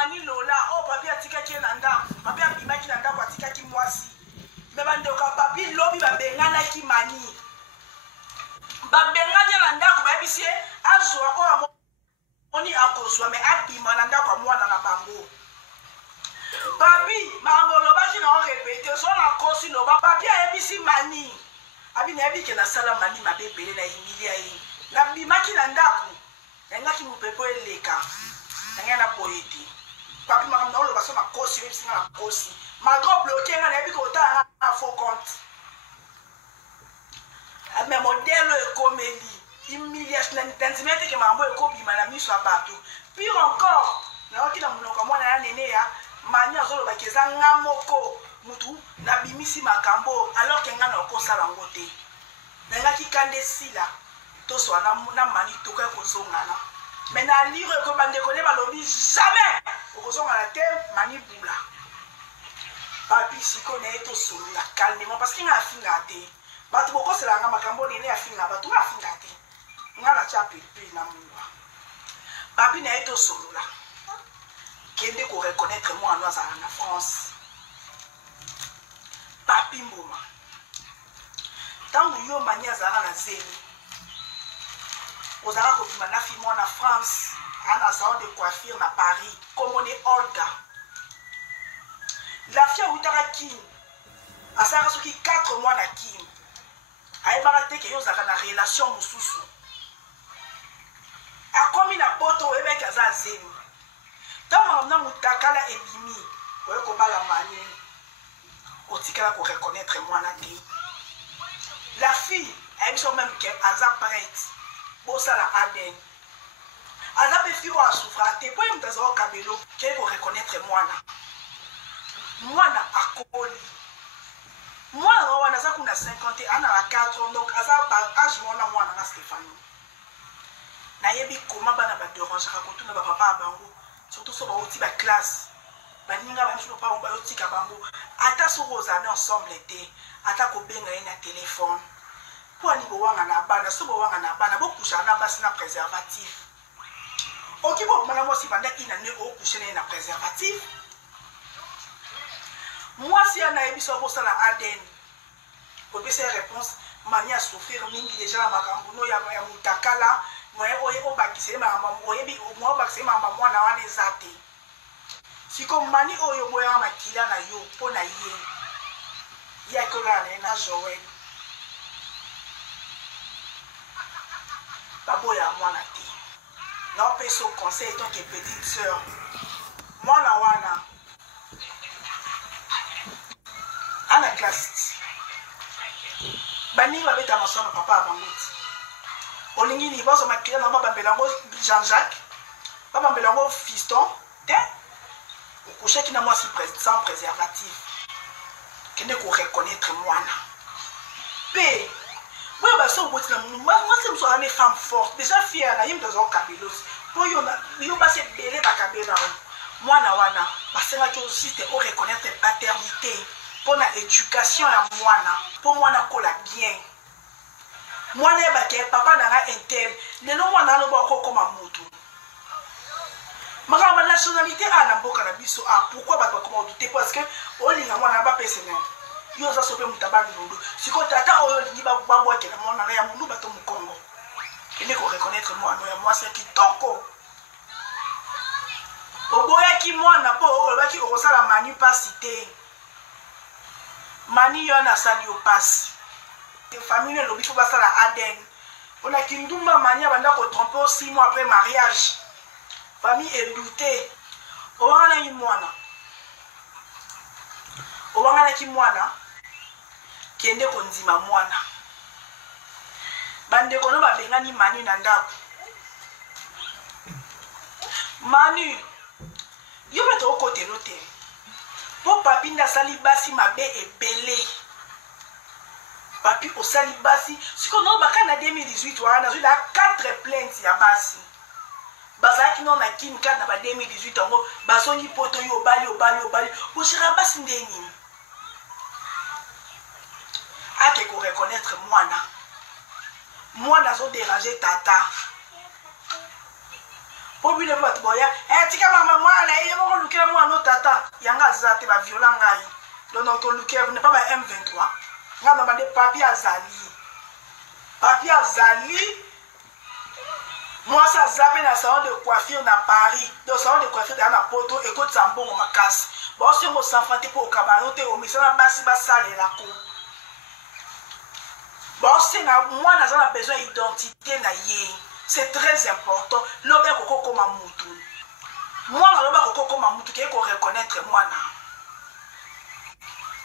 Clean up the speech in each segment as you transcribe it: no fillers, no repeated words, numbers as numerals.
mani lola oh papi atikaki na ndako papi abimaki na ndako atikaki mwasi me bandeko papi lobi babenganaki mani babenganya na ndako bayebisi ye azwa oyo amoni akozwa me abima na ndako ya mwana na bango papi makambo olobaki na orepete so na kosi loba papi ayebisi mani abi nayebi ke nasala mani mabe ebele na emilia ye nabimaki na ndako nayengaki mopepo eleka nangai na boye te papi makambo naoloba so na kosi oyebisi nga na kosi malgré bloqué nga nayebi ke otala na faux compte me modele ekomeli humiliation na ntanzimete ke makambo ekobima na miso ya bato pire encore nayoki na monoko mwana ya nene ya mani azolobaki eza nga moko mutu nabimisi makambo alors ke nga na okosala yango te nangaki kanda esila toswa na mani toka ekozongana me na lire eko bandeko nde balobi jamais okozongana te mani bula papi siko na ye tosolola calmement parce que nga afinga te bato bokoselanga makambo nene afinga bato nga afinga te nga na tia pepe na mowa papi na ye tosolola kende koreconnaître mwana azala na France papi mboma ntango yo mani azalaka na zeli ozalaka kobima na fi mwana France ana salon de coiffure na Paris komone Olga la fille awutaka Kim asalaka soki 4 mois na Kim ayebaka te ke yo ozalaka na relation mosusu akomi na poto oyebaki aza zemi ntango na mutakala ebimi oye kobala mani otikala koreconnaître mwana te la fille ayebiso même ke aza prête bosala aden aza mpe fille oyo asouffra te mpo ye moto aza okabelo kei koreconnaître mwana akoli mwana wana aza kuna 50 ana na 4 ans donc aza age mwana mwana na Stéphanie nayebi koma bana baderangeaka kotuna bapapa ya bango surtout so bauti baklasse baninga bamiso papa bayotika bango ata soko ozali ensemble te ata kobenga ye na telefone mpo ani bowanga na bana so bowanga na bana bokushaka na basi na préservatif oki bomona mwasi banda ina nde okushe na ye na préservatif mwasi ya nayebi so bosala aden kopesa réponse mani ya souffrir mingi deja na makambo no ya mutakala moye oye obakisele makambo oyebi moye obakisele makambo mwana wana eza te siko mani oyo boyanga makila na yo mpo na ye ye akolala na ye na Joël baboya mwana te naopesa conseil donc ke petite sœur mwana wana ana classe baningi babeta maso na papa ya bango ti olingi ni bazwa makila nango babambela yango Jean-Jacques babambela yango fiston te okushaki na mwasi sans préservatif kende koreconnaître mwana mpe boyo baso oboti na mwasi mosu aza ne femme forte déjà fiere na ye moto aza okabelosi mpo yo basi ebele bakabela mwana wana basengaki juste oreconnaître paternité mpo na éducation ya mwana mpo mwana kola bien mwana yebake papa nanga interne lelo mwana aloba okokoma motu makambo nationalité a na mboka na biso pourquoi bato bakoma odute parce que olinga mwana bapesene yo oza so mpe moto abamilundu sikoyo tata oyo olingi babwakela mwana ya mundu bato mokongo kende koreconnaître mwana ya mwasi ya kitoko oboyaki mwana mpo olobaki okosala mani pasi te mani yo nasali yo pasi famille elobi fo basala aden mpona kindumba mani abanda kotrompe o 6 mois après mariage famille edute owanganaki mwana kende kondima mwana bandeko no babengani mani na ndako mani yo bato okotelo te mpo papi ndasali basi mabe ebele papi osali basi sikoyo no baka na 2018 wana nazwi na 4 plainte ya basi bazalaki no na kini kati na ba 2018 yango bazongi poto yo obali osala basi ndeni ake koreconnaître mwana azoderange tata po bile bato boya tika mama mwana ye moko lukela mwana tata yanga zate ba viola ngai donc to lukela ne pas ba M23 nga na bande papier azali moi ça zappe na salon de coiffure na Paris dans salon de coiffure na poto et ko tsambongo makasi bon c'est mo s'enfanter pour kabano te o misana basi basale la ko bon c'est na moi na za besoin d'identité na ye. C'est très important. L'obé koko koma mutu. Moi, l'obé koko koma mutu qui est qu'on reconnaître moi na.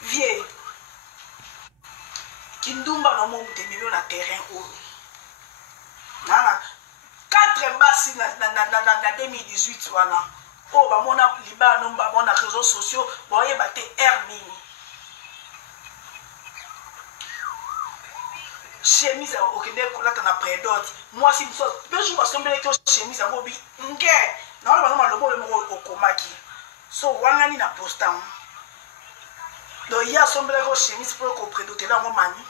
Vieux. Kindumba no mo mute mimi na terrain o. Na 4 bassi na 2018 voilà. Oh ba mona liba no ba mona réseaux sociaux, boye baté hermini. Chemise au Québec, là t'en as près d'autres. Moi, si je suis pas tombé que chemise à Mobi, non, le mot au Komaki. So, Wangani na postam. Donc, il y a son blague chemise pour qu'on prédote là, mon mani.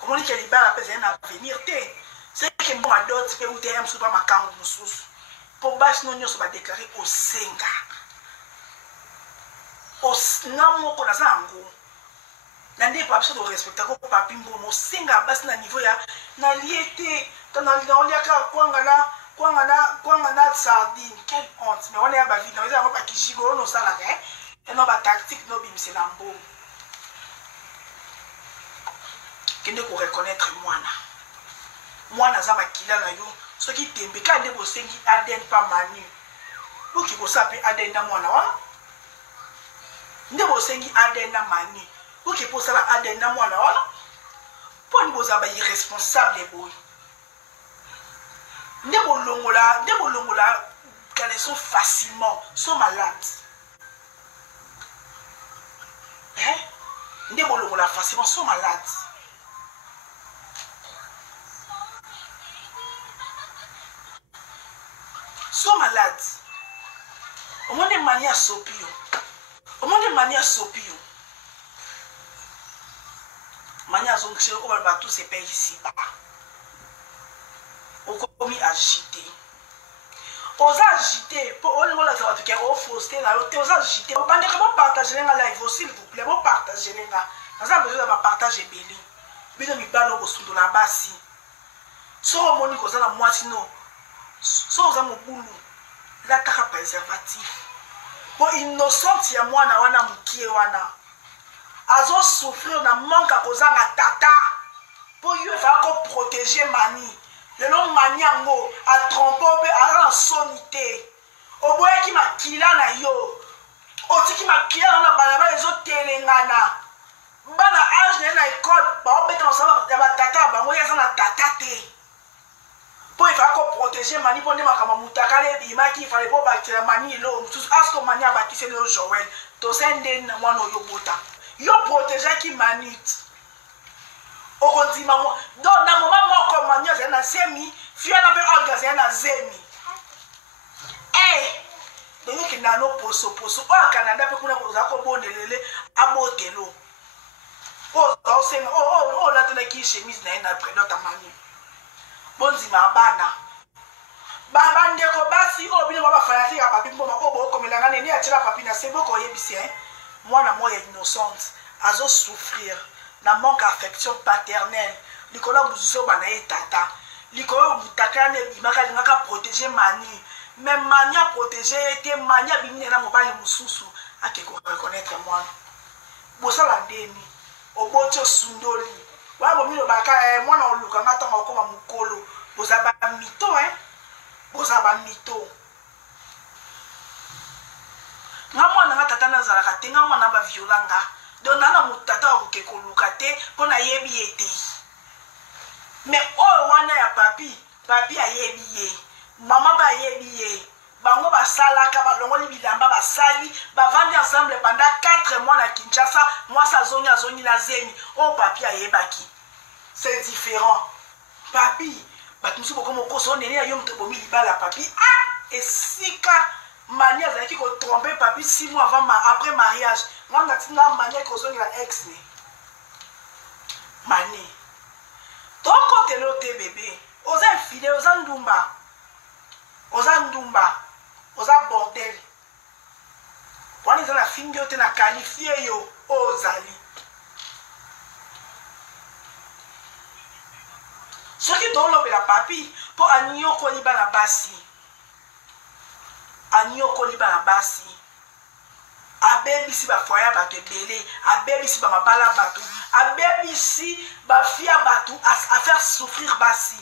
Comment on dit qu'il y a la personne à venir, c'est que moi, d'autres pays où t'es un super macam ou sous. Pour bâcher nos nions, on va déclarer au Senga. Au Namo, qu'on a ça en gros. Nande pas besoin de respecter ko papi mbono singa basi na niveau ya na liete tana liaka kwangana sardine quelle honte mais on est à ba vie na on ba kijigo no sala ke et non ba tactique no bimse na mbo kende ko reconnaître mwana za makila na yo soki tembe ka nde bosengi aden pa manu buki ko sape aden na mwana wa nde bosengi aden na manu. Pour que pour ça la adena moi là pour nous vous avoir irresponsable boy ne bolongola quand ils sont facilement sont malades hein ne bolongola facilement sont malades au moins des manières sopio Mania zong chez on va tous ces pays ici bas. On commis agité. Aux agité pour on va la faire tout au fausser là, aux agité. On va comment partager la live s'il vous plaît, on partager là. Nous avons besoin de partager belli. Bino mi balo ko sundo la basi. So moni ko za la moitié no. So za mo bulu. La taka préservatif. Pour innocent ya mwana wana mukie wana. Azo souffrir na manque à cause na tata pour lui faire qu'on protéger mani le long mani ango a tromper a sonité au boy qui m'a kila na yo o ti qui m'a kila na balaba les autres telengana bana âge na école ba obeta na sala ya ba tata ba ngo ya na tata te pour il faire qu'on protéger mani pour ndema kama mutakale bima qui fallait pas bâtir mani lo tout asko mani a bâti c'est le Joël to sende na mwana yo bota yo protéger qui manite au dit maman donc na moment moi comme mania c'est na semi fia na be organiser na zemi donc qui na no poso au Canada pe kuna ko za ko bonelele abotelo o sen o la tena ki chemise na prénom ta mani bonzi mabana baba ndeko basi o bino baba fanya ya papi mboma o bo komelanga neni atira papi na sebo ko yebisi moi innocente azo souffrir na manque affection paternelle likolo buzo bana tata likolo mutakane bimaka lingaka protéger mani même mania protéger était mania bimina mobali mususu akeko reconnaître moi bosala ndeni obocho sundoli wa bomilo baka mwana oluka ngata ngokoma mukolo bozaba mito bozaba mito ngamwana ngata na zalaka tenga mwana ba violanga donc nana mutata oke koluka te pona yebi ete mais o wana ya papi ayebi ye mama ba yebi ye bango ba salaka ba longoli bilamba ba sali ba vandi ensemble pendant 4 mois na Kinshasa moi ça zoni na zemi o papi ayebaki c'est différent papi batumisi boko moko so nene ya yo mto bomi libala papi et sika mania zaki ko tromper papi 6 mois après mariage ngam tina mania ko zongi la ex ni mani to côté l'autre bébé aux infidèles aux andumba oza ndumba oza bordel wana eza na fingi yo te na qualifie yo ozali soki tolobela papi mpo anyokoli bana basi abebisi bafoye ya bato ebele abebisi bamabala bato abebisi bafia bato afaire souffrir basi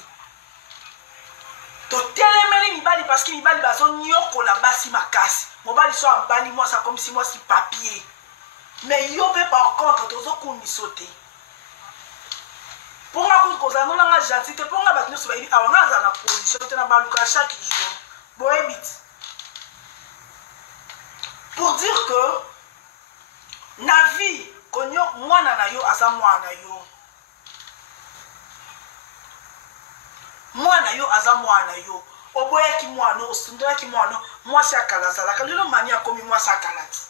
totelemeli mibali parceke mibali bazonyokola basi makasi mobali so abali mwasi akomisi mwasi papier mais yo mpe par contre tozokumiso te mponga kutu kozala nonanga gentil te mponga bato nyonso bayebi awanga azala na position te na baluka chaque jour boyebi ti pour dire que na vie konyo mwana na yo aza mwana yo mwana yo aza mwana yo oboyaki mwana osundoyaki mwana mwasi akala azalaka lelo mani akomi mwasi akala ti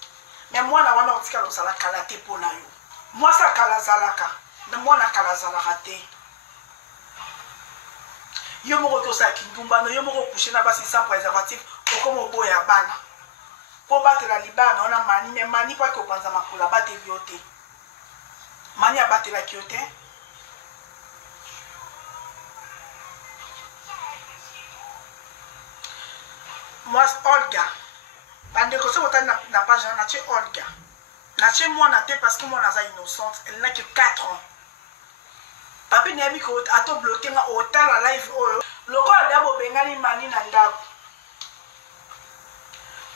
me mwana wana otikala ozala kala te mpo na yo mwasi akala azalaka na mwana akala azalaka te yo moko tosalaki ndumbano yo moko couche na basi sans préservatif okoma oboya bana po batela libana ona mani me mani po ake opanza makula bateli yo te mani abatelaki yo te mwasi Olga bandeko so botali na page na tie Olga na tie mwana te parce que mwana aza innocente elle n'a que 4 ans papi nayebi ko ato bloqué nga otala live oyo lokola da bobengani mani na ndako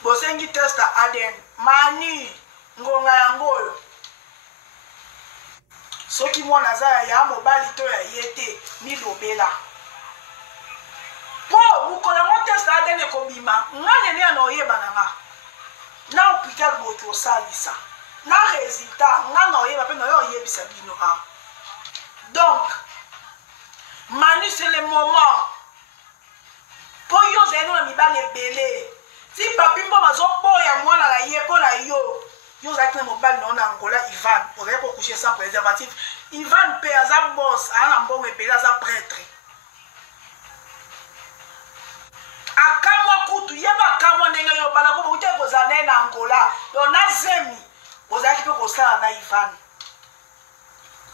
bosengi test ADN mani ngonga yango oyo soki mwana aza ya mobali to ya yete milobela po mukola ngo test ADN ekobima nga nene ana oyeba nga na hôpital boto osalisa na résultat nga na oyeba mpe na yo oyebisa bino a donc mani c'est le moment po yo ozali na mibali ebele si papi mbo bazoboya mwana na ye mpo na yo yo ozalaki na mobali na yo na Angola Ivan ozali po coucher sans préservatif Ivan mpe aza boss aza na mbongo ebele aza prêtre akamwa kutu yeba akamwa ndenge yo bala po bauti ekozala naye na Angola yo na zemi ozalaki mpe kosala na Ivan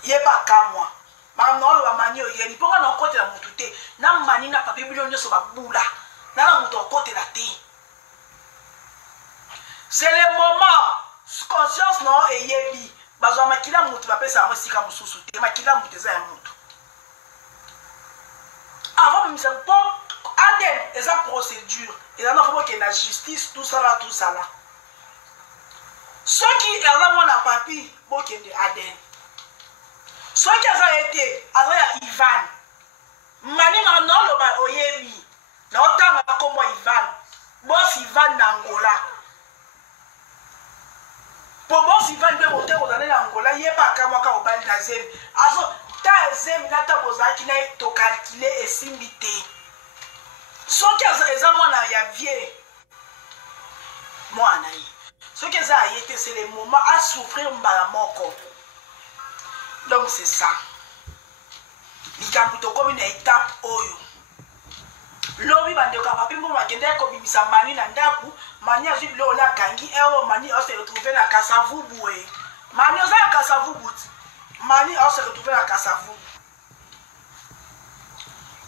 yeba akamwa makambo na oloba mani oyeli mponga na okotela motu te na mani na papi bino nyonso babula nana moto okotela te. C'est le moment conscience non eyebi bazwa makila mutu bapesa yango esika mosusu te makila mutu eza ya mutu avant bimisa mpo ADN eza procédure eza na fobo ke na justice tout ça là soki eza mwana papi bokende ADN soki aza ete aza ya Ivan mani ma na oloba oyebi na otanga kombo Ivan boss Ivan na Angola pour moi si va bien monter aux années d'Angola il y a pas qu'à moi quand on parle d'azem azo ta azem nata bozaki na to calculer et simbité so que eza mwana ya vie mwana yi so que ça y était c'est le moment à souffrir mbala moko donc c'est ça likambo to comme une étape oyo lobi bandeko papi mbo makende ko bimisa mani na ndaku mani azwi bilo na kangi ewo mani on se retrouver na Kasavubu e mani oza na Kasavubu mani on se retrouver na Kasavubu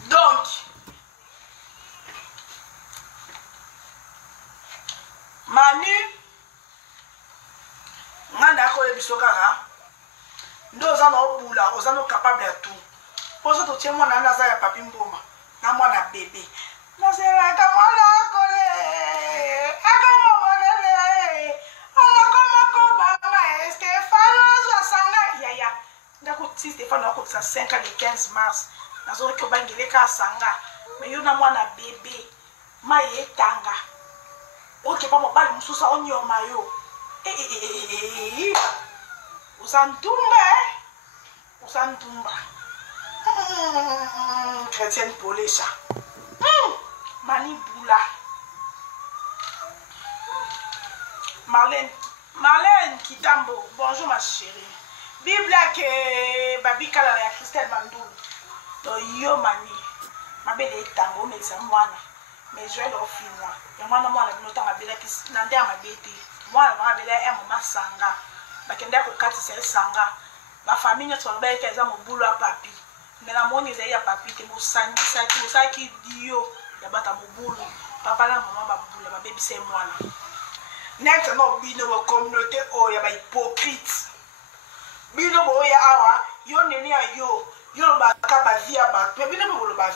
donc mani nganda ko ebiso kaka ndo oza na obula oza no capable ya tout poso to tie mwana na za ya papi mboma na mwana bébé nasela ka mwana akole akama monele ala koma ko banga Stéphane azosanga yaya ndako ti Stéphane ako sa 5 le 15 mars nazo ko bangile ka sanga mais yo na mwana bébé maye tanga oke pa mobali mususa onyoma yo usantumba chrétienne Polesha Mani Boula Marlène Kitambo bonjour ma chérie Bible que Babika la Christelle Mandoul do yo mani ma belle tango mais ça mwana mais je vais leur finir. Et moi, non, je vais sanga. Ma famille ne soit pas qu'elle a mon boulot à papi. Mais la monnaie est à papi, c'est mon sang, ça qui dit yo, il y a pas mon boulot. Papa, la maman, ma boulot, ma bébé, c'est moi. Net, non, bino, communauté, oh, il y a pas hypocrite. Bino, oh, ya awa, yo, nene, yo, yo, ba, ka, ba, via, ba, mais bino, ba,